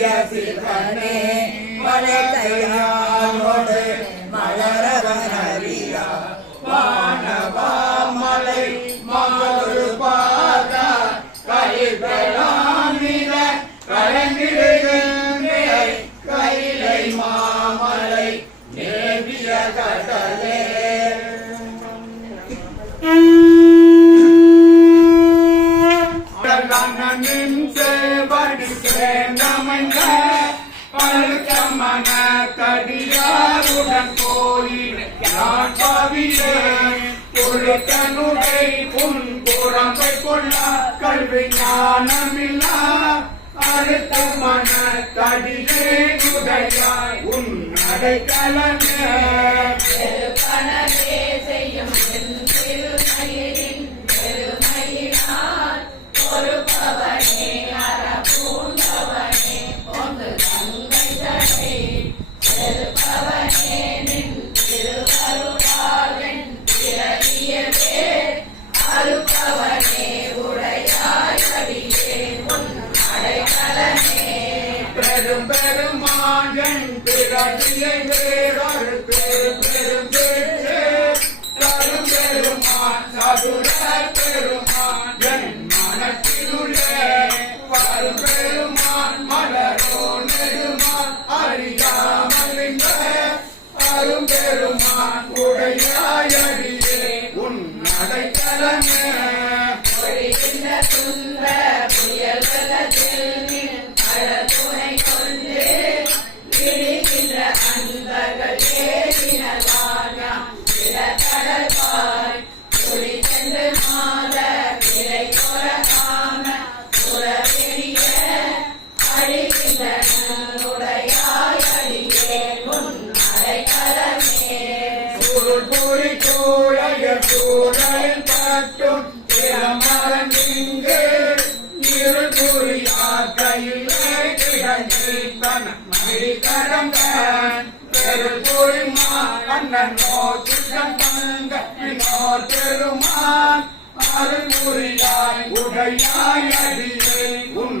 மேவிய சிவனே மலை கையானோடு மலரவன் அறியா வானவா மலை பாதா கைலை மாமலை கடலே கடியாருடன் கோயில் நான் பாவியே பொழுத்தனுடை புன் புறம்பை கொள்ள கல்வி ஞானமில்லா. அடுத்த மன கடிலே உடையாய் உன் அடைக்கலமே. பெருமான் உடையாயடியே உன் அடைக்கலமே கிடந்து தன் மழை கடந்தன் பெருள் பொறிமா அண்ணன் நோக்கிடம் தங்க பின்னோர் பெருமான் அருள் புரியாய் உடையாய் அடியே உன்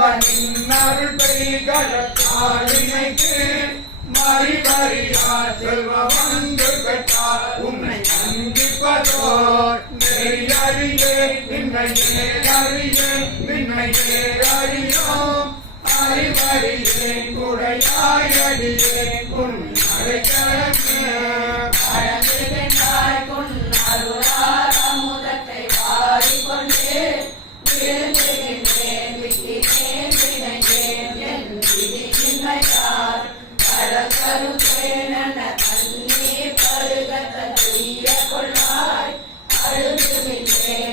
அன்பனின் செல்வ வந்து பெற்றார் உன்னை சந்திப்பதோர் நெறியறியே நின்னையே அறியே நின்னையே அறியோம் அறிவறியே குடையாயடியே உன் அடைக்கலமே அழுதுமின்றேன்